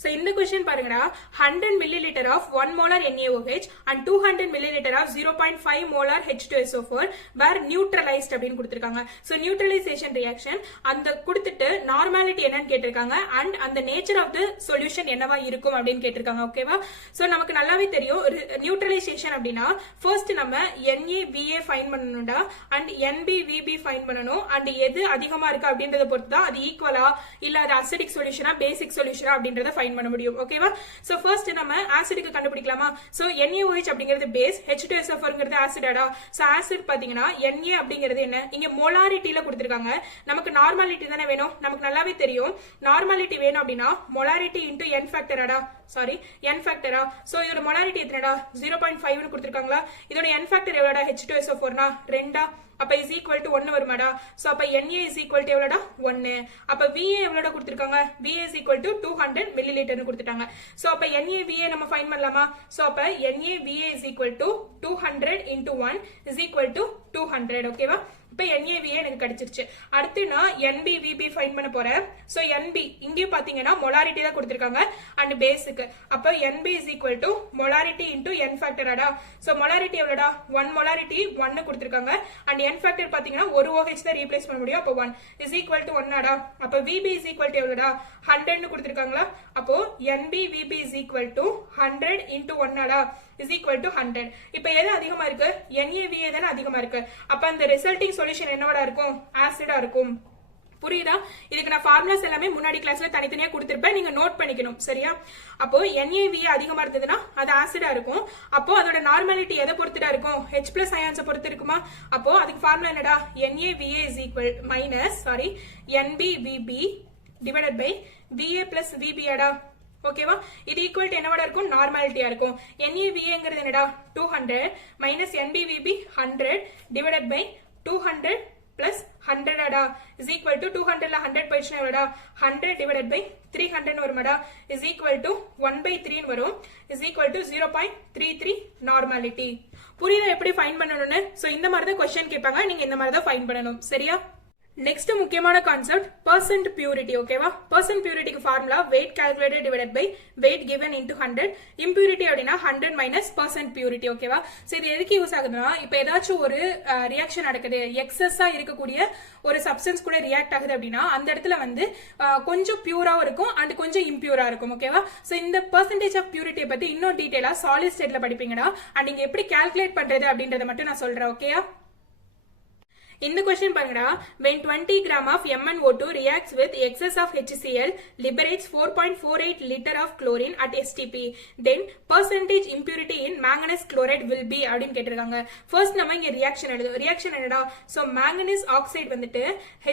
So in the question பாருங்கடா 100 milliliter of 1 molar NaOH and 200 milliliter of 0.5 molar H2SO4 were neutralized அப்படின்னு கொடுத்திருக்காங்க. So neutralization reaction அந்த கொடுத்துட்டு நார்மாலிட்டி என்னன்னு கேட்டிருக்காங்க and அந்த nature of the solution என்னவா இருக்கும் அப்படின்னு கேட்டிருக்காங்க. ஓகேவா? So நமக்கு நல்லாவே தெரியும் நியூட்ரலைசேஷன் அப்படின்னா ஃபர்ஸ்ட் நம்ம NaVa ஃபைண்ட் பண்ணணும்டா and NbVb ஃபைண்ட் பண்ணணும் and எது அதிகமா இருக்கு அப்படின்றத பொறுத்து தான் அது ஈக்குவலா இல்ல அது அசிடிக் சொல்யூஷனா பேசிக் சொல்யூஷனா அப்படின்றத ஃபைண்ட் பண்ண முடியும். ஓகேவா? சோ ஃபர்ஸ்ட் நம்ம ஆசிட்க்கு கண்டுபிடிக்கலாமா? சோ NaOH அப்படிங்கிறது பேஸ், H2SO4ங்கிறது ஆசிடடா. சோ ஆசிட் பாத்தீங்கன்னா Na அப்படிங்கிறது என்ன இங்க மோலாரிட்டில கொடுத்திருக்காங்க. நமக்கு நார்மாலிட்டி தானே வேணும். நமக்கு நல்லாவே தெரியும் நார்மாலிட்டி வேணும் அப்படின்னா மோலாரிட்டி இன்டு n ஃபேக்டரடா. சாரி n ஃபேக்டரா. சோ இதோட மோலாரிட்டி எத்தனைடா 0.5 னு கொடுத்திருக்காங்களா. இதோட n ஃபேக்டர் எவ்வளவுடா H2SO4னா 2. அப்ப இஸ் ஈக்குவல் டு 1 வருமாடா. சோ அப்ப Na இஸ் ஈக்குவல் டு எவ்வளவுடா 1. அப்ப Va எவ்வளவுடா கொடுத்திருக்காங்க Va is equal to 200 millilitre னு கொடுத்துட்டாங்க. சோ அப்ப NaVa நம்ம ஃபைண்ட் பண்ணலாமா? சோ அப்ப NaVa is equal to 200 into 1 is equal to 200. ஓகேவா? இப்ப NaVa எனக்கு கிடைச்சிருச்சு. அடுத்து நான் NbVb ஃபைண்ட் பண்ண போறேன். சோ Nb இங்கே பாத்தீங்கன்னா மோலாரிட்டி தான் கொடுத்திருக்காங்க and பேஸ்க்கு. அப்ப Nb is equal to molarity into n factor அடா. சோ மோலாரிட்டி எவ்வளவுடா 1 மோலாரிட்டி 1 கொடுத்திருக்காங்க and n factor பாத்தீங்கன்னா ஒரு OH தான் ரீப்ளேஸ் பண்ண முடியும். அப்ப 1 is equal to 1 அடா. அப்ப Vb is equal to எவ்வளவுடா 100 னு கொடுத்திருக்காங்களா. அப்போ NbVb is equal to 100 into 1 அடா is equal to 100. இப்ப எது அதிகமா இருக்கு NaVa தான அதிகமா இருக்கு. அப்ப அந்த ரிசல்ட்டிங் சொல்யூஷன் என்னவா இருக்கும் ஆசிடா இருக்கும். புரியுதா? இதுக்கு நான் ஃபார்முலாஸ் எல்லாமே முன்னாடி கிளாஸ்ல தனித்தனியா கொடுத்திருப்பேன், நீங்க நோட் பண்ணிக்கணும். சரியா? அப்போ NaVa அதிகமா இருந்ததுன்னா அது ஆசிடா இருக்கும். அப்போ அதோட நார்மாலிட்டி எதை பொறுத்துடா இருக்கும் H+ அயான்ஸ் பொறுத்து இருக்குமா. அப்போ அதுக்கு ஃபார்முலா என்னடா NaVa is equal minus sorry NbVb divided by Va plus Vb அடா. ஓகேவா? இது ஈக்குவல் டு என்னவா இருக்கும் நார்மாலிட்டியா இருக்கும். NaVaங்கிறது என்னடா 200 minus NbVb 100 divided by 200 plus 100 அடா is equal to 200ல 100 போயிடுச்சுனா எவ்வளவுடா 100 divided by 300 னு வருமாடா is equal to 1/3 னு வரும் is equal to 0.33 நார்மாலிட்டி. புரியுதா எப்படி ஃபைண்ட் பண்ணனும்னு? சோ இந்த மாதிரி தான் क्वेश्चन கேட்பாங்க, நீங்க இந்த மாதிரி தான் ஃபைண்ட் பண்ணனும். சரியா? நெக்ஸ்ட் முக்கியமான கான்செப்ட் percent purity. ஓகேவா? percent purityக்கு formula weight calculated divided by weight given into 100. impurity அப்படினா 100 minus percent purity. ஓகேவா? சோ இது எதுக்கு யூஸ் ஆகுதுன்னா இப்போ ஏதாச்சும் ஒரு ரியாக்ஷன் நடக்குது, எக்ஸஸா இருக்கக்கூடிய ஒரு சப்ஸ்டன்ஸ் கூட ரியாக்ட் ஆகுது அப்படின்னா அந்த இடத்துல வந்து கொஞ்சம் பியூராவும் இருக்கும் அண்ட் கொஞ்சம் இம்பியூரா இருக்கும். ஓகேவா? சோ இந்த percentage of purity பத்தி இன்னும் டீடைலா சாலிட் ஸ்டேட்ல படிப்பீங்கடா. அண்ட் நீங்க எப்படி கால்குலேட் பண்றது அப்படின்றத மட்டும் நான் சொல்றேன். ஓகேயா? இந்த क्वेश्चन பாருங்கடா when 20 gram of MnO2 reacts with excess of HCl liberates 4.48 liter of chlorine at STP then percentage impurity in manganese chloride will be அப்படினு கேட்டிருக்காங்க. ஃபர்ஸ்ட் நம்ம இங்க ரியாக்ஷன் எழுது. ரியாக்ஷன் என்னடா சோ manganese oxide வந்துட்டு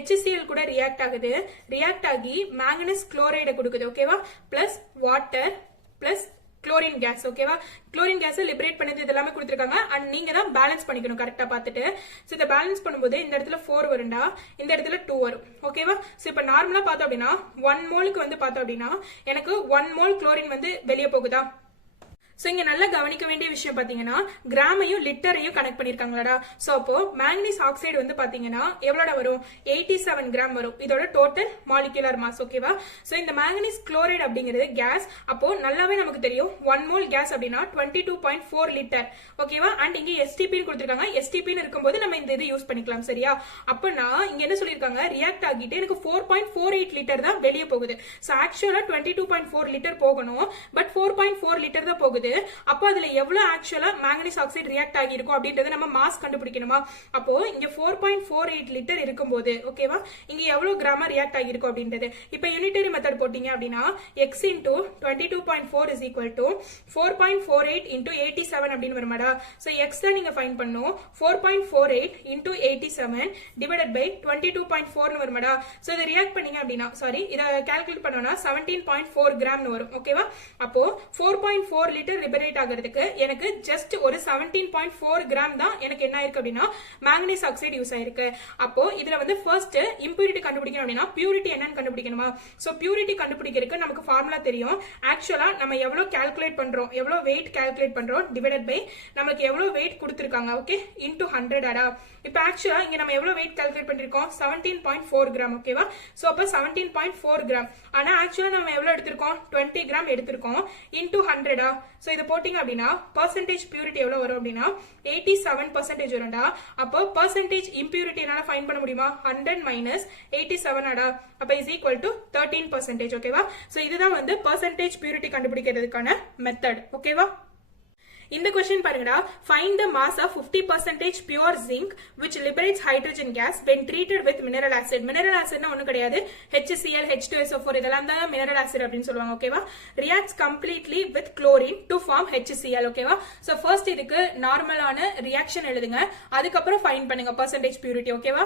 HCl கூட react ஆகுது. React ஆகி manganese chloride கொடுக்குது. ஓகேவா? Plus water plus chlorine case. ஓகேவா? குளோரின் கேஸ் லிபரேட் பண்ணது இதெல்லாமே கொடுத்திருக்காங்க அண்ட் நீங்க தான் பேலன்ஸ் பண்ணிக்கணும் கரெக்டா பார்த்துட்டு. சோ இத பேலன்ஸ் பண்ணும்போது இந்த இடத்துல 4 வரும்டா, இந்த இடத்துல 2 வரும். ஓகேவா? சோ இப்போ நார்மலா பார்த்தோம் அப்படின்னா 1 மோலுக்கு வந்து பார்த்தோம் அப்படின்னா எனக்கு 1 மோல் குளோரின் வந்து வெளியே போகுதா. சோ இங்க நல்லா கவனிக்க வேண்டிய விஷயம் பாத்தீங்கன்னா கிராமையும் லிட்டரையும் கனெக்ட் பண்ணிருக்காங்களா. சோ அப்போ மேங்கனீஸ் ஆக்சைடு வந்து பாத்தீங்கன்னா எவ்வளவு வரும் 87 கிராம் வரும். இதோட டோட்டல் மாலிகுலர் மாஸ். ஓகேவா? சோ இந்த மேங்கனீஸ் குளோரைடு அப்படிங்கிறது கேஸ். அப்போ நல்லாவே நமக்கு தெரியும் 1 மோல் கேஸ் அப்படின்னா 22.4 லிட்டர். ஓகேவா? அண்ட் இங்க STP கொடுத்திருக்காங்க. STP இருக்கும்போது நம்ம இந்த இது யூஸ் பண்ணிக்கலாம். சரியா? அப்பனா இங்க என்ன சொல்லிருக்காங்க ரியாக்ட் ஆகிட்டு எனக்கு 4.48 லிட்டர் தான் வெளியே போகுது. சோ ஆக்சுவலா 22.4 லிட்டர் போகணும், பட் 4.4 லிட்டர் தான் போகுது. அப்போ அதுல எவ்வளவு ஆக்சுவலா மேங்கனீஸ் ஆக்சைடு ரியாக்ட் ஆகி இருக்கும் அப்படின்றத நம்ம மாஸ் கண்டுபிடிக்கணுமா. அப்போ இங்க 4.48 லிட்டர் இருக்கும்போது ஓகேவா இங்க எவ்வளவு கிராம் ரியாக்ட் ஆகி இருக்கும் அப்படின்றது. இப்போ யூனிட்டரி மெத்தட் போட்டீங்க அப்படின்னா x into 22.4 is equal to 4.48 into 87 அப்படின்னு வருமாடா. சோ x தான் நீங்க ஃபைண்ட் பண்ணனும். 4.48 into 87 divided by 22.4 னு வருமாடா. சோ இத ரியாக்ட் பண்ணீங்க அப்படின்னா சாரி இத கால்குலேட் பண்ணோம்னா 17.4 கிராம் னு வரும். ஓகேவா? அப்போ 4.4 லிட்டர் லிபரேட் ஆகிறதுக்கு எனக்கு ஜஸ்ட் ஒரு 17.4 கிராம் தான் எனக்கு என்ன ஆயிருக்கு அப்படின்னா மேங்கனீஸ் ஆக்சைடு யூஸ் ஆயிருக்கு. அப்போ இதுல வந்து ஃபர்ஸ்ட் இம்பியூரிட்டி கண்டுபிடிக்கணும் அப்படின்னா பியூரிட்டி என்னன்னு கண்டுபிடிக்கணுமா? சோ பியூரிட்டி கண்டுபிடிக்கிறதுக்கு நமக்கு ஃபார்முலா தெரியும். ஆக்சுவலா நம்ம எவ்வளவு கால்குலேட் பண்றோம், எவ்வளவு வெயிட் கால்குலேட் பண்றோம் டிவைடட் பை நமக்கு எவ்வளவு வெயிட் கொடுத்திருக்காங்க, ஓகே, இன்டு 100 ஆடா. இப்போ ஆக்சுவலா இங்க நம்ம எவ்வளவு வெயிட் கால்குலேட் பண்ணிருக்கோம் 17.4 கிராம், ஓகேவா? சோ அப்ப 17.4 கிராம். ஆனா ஆக்சுவலா நம்ம எவ்வளவு எடுத்திருக்கோம் 20 கிராம் எடுத்திருக்கோம் இன்டு 100. சோ இத போட்டிங்க அப்படின்னா பெர்சன்டேஜ் பியூரிட்டி எவ்வளவு வரும் அப்படின்னா 87% வரும்டா. அப்போ பெர்சன்டேஜ் இம்பியூரிட்டி என்னால ஃபைண்ட் பண்ண முடியுமா? 100 மைனஸ் 87 ஆடா. அப்ப இஸ் ஈக்குவல் டு 13%, ஓகேவா? சோ இதுதான் வந்து பெர்சன்டேஜ் பியூரிட்டி கண்டுபிடிக்கிறதுக்கான மெத்தட், ஓகேவா? இந்த क्वेश्चन பாருங்கடா, find the mass of 50% pure zinc which liberates hydrogen gas when treated with mineral acid. mineral acid னா ஒண்ணும் கிடையாது, HCl, H2SO4 இதெல்லாம் தான் mineral acid அப்படினு சொல்லுவாங்க, ஓகேவா? reacts completely with chlorine to form HCl, ஓகேவா? சோ ஃபர்ஸ்ட் இதுக்கு நார்மலான ரியாக்ஷன் எழுதுங்க, அதுக்கு அப்புறம் ஃபைண்ட் பண்ணுங்க percentage purity, ஓகேவா?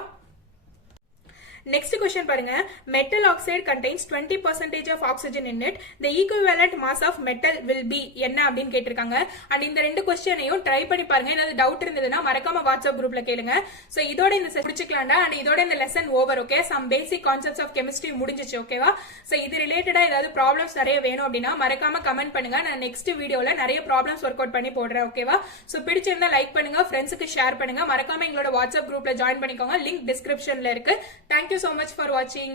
Next question பாருங்க, metal oxide contains 20% of oxygen in it. The equivalent mass of metal will be என்ன அப்படின்னு கேட்டிருக்காங்க. அண்ட் இந்த ரெண்டு கொஸ்டினையும் ட்ரை பண்ணி பாருங்க. ஏதாவது டவுட் இருந்ததுன்னா மறக்காம வாட்ஸ்அப் குரூப்ல கேளுங்க. சோ இதோட இந்த முடிச்சுக்கலாம்டா. அண்ட் இதோட இந்த lesson over, okay? Some basic concepts of chemistry முடிஞ்சிச்சு, ஓகேவா? சோ இது ரிலேட்டடா ஏதாவது ப்ராப்ளம்ஸ் நிறைய வேணும் அப்படின்னா மறக்காம கமெண்ட் பண்ணுங்க. நான் நெக்ஸ்ட் வீடியோல நிறைய ப்ராப்ளம்ஸ் ஒர்க் அவுட் பண்ணி போடுறேன், ஓகேவா? சோ பிடிச்சிருந்தா லைக் பண்ணுங்க, ஃப்ரெண்ட்ஸுக்கு ஷேர் பண்ணுங்க, மறக்காம எங்களோட வாட்ஸ்அப் குரூப்ல ஜாயின் பண்ணிக்கோங்க. லிங்க் டிஸ்கிரிப்ஷன்ல இருக்கு. Thank you so much for watching.